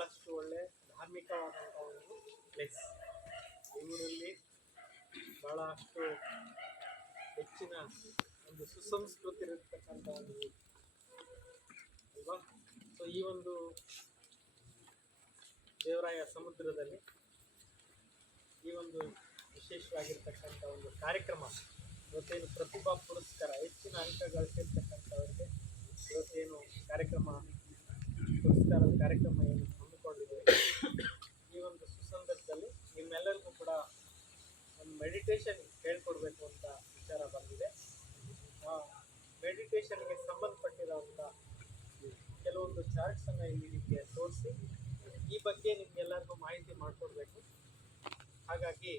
ಧಾರ್ಮಿಕವಾದಂಥ ಒಂದು ಪ್ಲೇಸ್ ಊರಲ್ಲಿ ಬಹಳಷ್ಟು ಹೆಚ್ಚಿನ ಒಂದು ಸುಸಂಸ್ಕೃತಿ ಇರತಕ್ಕಂಥ ಒಂದು ಅಲ್ವಾ? ಸೊ ಈ ಒಂದು ದೇವರಾಯ ಸಮುದ್ರದಲ್ಲಿ ಈ ಒಂದು ವಿಶೇಷವಾಗಿರ್ತಕ್ಕಂಥ ಒಂದು ಕಾರ್ಯಕ್ರಮ ಇವತ್ತೇನು ಪ್ರತಿಭಾ ಪುರಸ್ಕಾರ ಹೆಚ್ಚಿನ ಅಂಕ ಗಳಿಸಿರ್ತಕ್ಕಂಥವ್ರಿಗೆ ಇವತ್ತೇನು ಕಾರ್ಯಕ್ರಮ ಪುರಸ್ಕಾರದ ಕಾರ್ಯಕ್ರಮ ಏನು ಹಮ್ಮಿಕೊಂಡಿದ್ದೇವೆ ಈ ಒಂದು ಸುಸಂದರ್ಭದಲ್ಲಿ ನಿಮ್ಮೆಲ್ಲರಿಗೂ ಕೂಡ ಒಂದು ಮೆಡಿಟೇಷನ್ ಹೇಳ್ಕೊಡ್ಬೇಕು ಅಂತ ವಿಚಾರ ಬಂದಿದೆ. ಆ ಮೆಡಿಟೇಷನ್ಗೆ ಸಂಬಂಧಪಟ್ಟಿರೋಂಥ ಕೆಲವೊಂದು ಚಾರ್ಟ್ಸನ್ನು ಇಲ್ಲಿ ನಿಮಗೆ ತೋರಿಸಿ. ಈ ಬಗ್ಗೆ ನಿಮ್ಗೆಲ್ಲರಿಗೂ ಮಾಹಿತಿ ಮಾಡಿಕೊಡ್ಬೇಕು. ಹಾಗಾಗಿ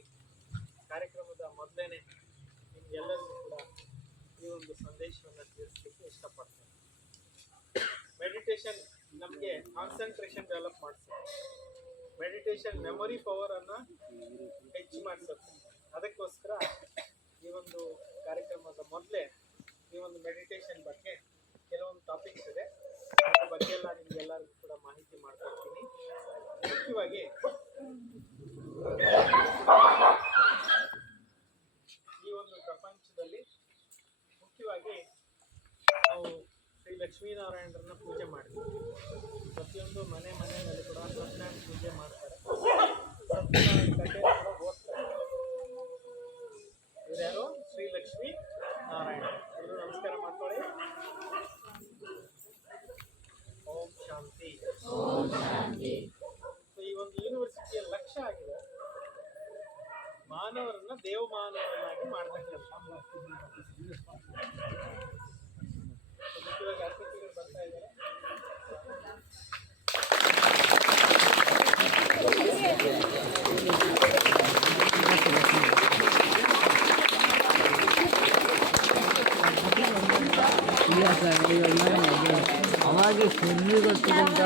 ಕಾರ್ಯಕ್ರಮದ ಮೊದಲೇನೆ ನಿಮ್ಗೆಲ್ಲರಿಗೂ ಕೂಡ ಈ ಒಂದು ಸಂದೇಶವನ್ನು ತಿಳಿಸ್ಲಿಕ್ಕೆ ಇಷ್ಟಪಡ್ತೇನೆ. ಮೆಡಿಟೇಷನ್ ನಮಗೆ ಕಾನ್ಸಂಟ್ರೇಷನ್ ಡೆವಲಪ್ ಮಾಡಿಸುತ್ತೆ. ಮೆಡಿಟೇಷನ್ ಮೆಮೊರಿ ಪವರನ್ನು ಹೆಚ್ಚು ಮಾಡಿಸುತ್ತೆ. ಅದಕ್ಕೋಸ್ಕರ ಈ ಒಂದು ಕಾರ್ಯಕ್ರಮದ ಮೊದಲೇ ಈ ಒಂದು ಮೆಡಿಟೇಷನ್ ಬಗ್ಗೆ ಕೆಲವೊಂದು ಟಾಪಿಕ್ಸ್ ಇದೆ. ಅದ್ರ ಬಗ್ಗೆ ಎಲ್ಲ ನಿಮ್ಗೆಲ್ಲರಿಗೂ ಕೂಡ ಮಾಹಿತಿ ಮಾಡ್ಕೊಡ್ತೀನಿ. ಮುಖ್ಯವಾಗಿ ಈ ಒಂದು ಪ್ರಪಂಚದಲ್ಲಿ ಮುಖ್ಯವಾಗಿ ನಾವು ಶ್ರೀ ಲಕ್ಷ್ಮೀನಾರಾಯಣರನ್ನ ಪೂಜೆ ಮಾಡ್ತೀವಿ ಪ್ರತಿಯೊಂದು ಮನೆ ಮನೆಯಲ್ಲಿ ಶ್ರೀ ಲಕ್ಷ್ಮೀ ನಾರಾಯಣ ಎಲ್ಲರೂ ನಮಸ್ಕಾರ ಮಾಡ್ಕೊಳ್ಳಿ. ಓಂ ಶಾಂತಿ ಈ ಒಂದು ಯೂನಿವರ್ಸಿಟಿಯ ಲಕ್ಷ್ಯ ಆಗಿದೆ ಮಾನವರನ್ನ ದೇವಮಾನವರನ್ನಾಗಿ ಮಾಡ್ತಕ್ಕಂಥ ঠিক আছে আমাকে সুন্দর করতে